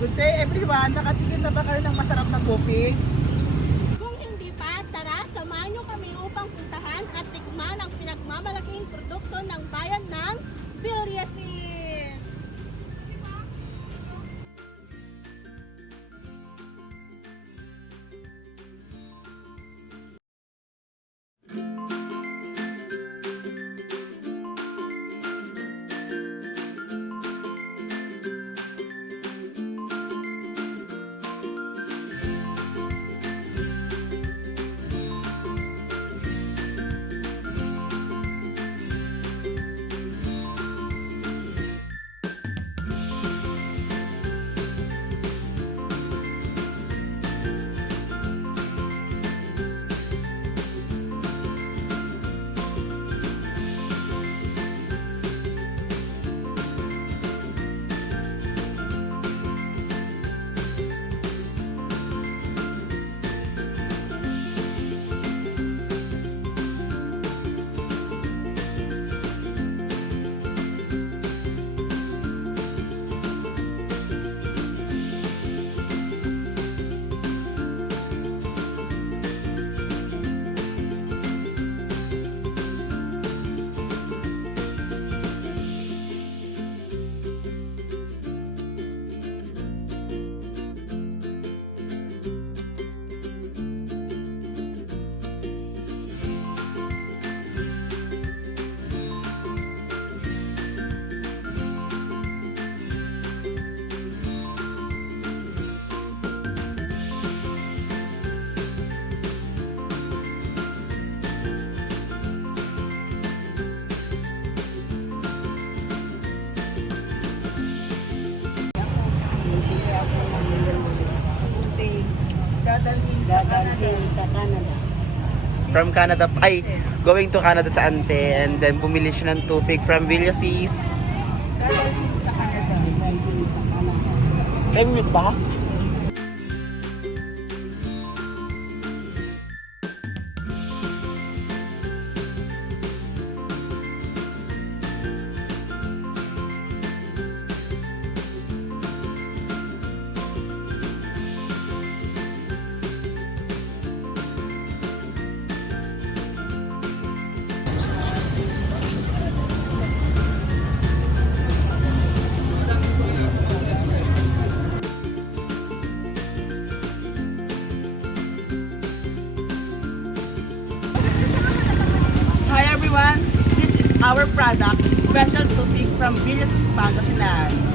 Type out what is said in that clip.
Good day everyone! Nakatikim na ba kayo ng masarap na tubig? Kung hindi pa, tara, samahan niyo kami upang puntahan at tikman ang pinagmamalaking produkto ng bayan ng Villasis. Dadalhin sa Canada. From Canada, ay, going to Canada sa Ante, and then bumili siya ng tubig from Villasis. Dadalhin sa Canada. 10 minutes ba? Hi everyone! This is our product, special tubig from Villasis, Pangasinan.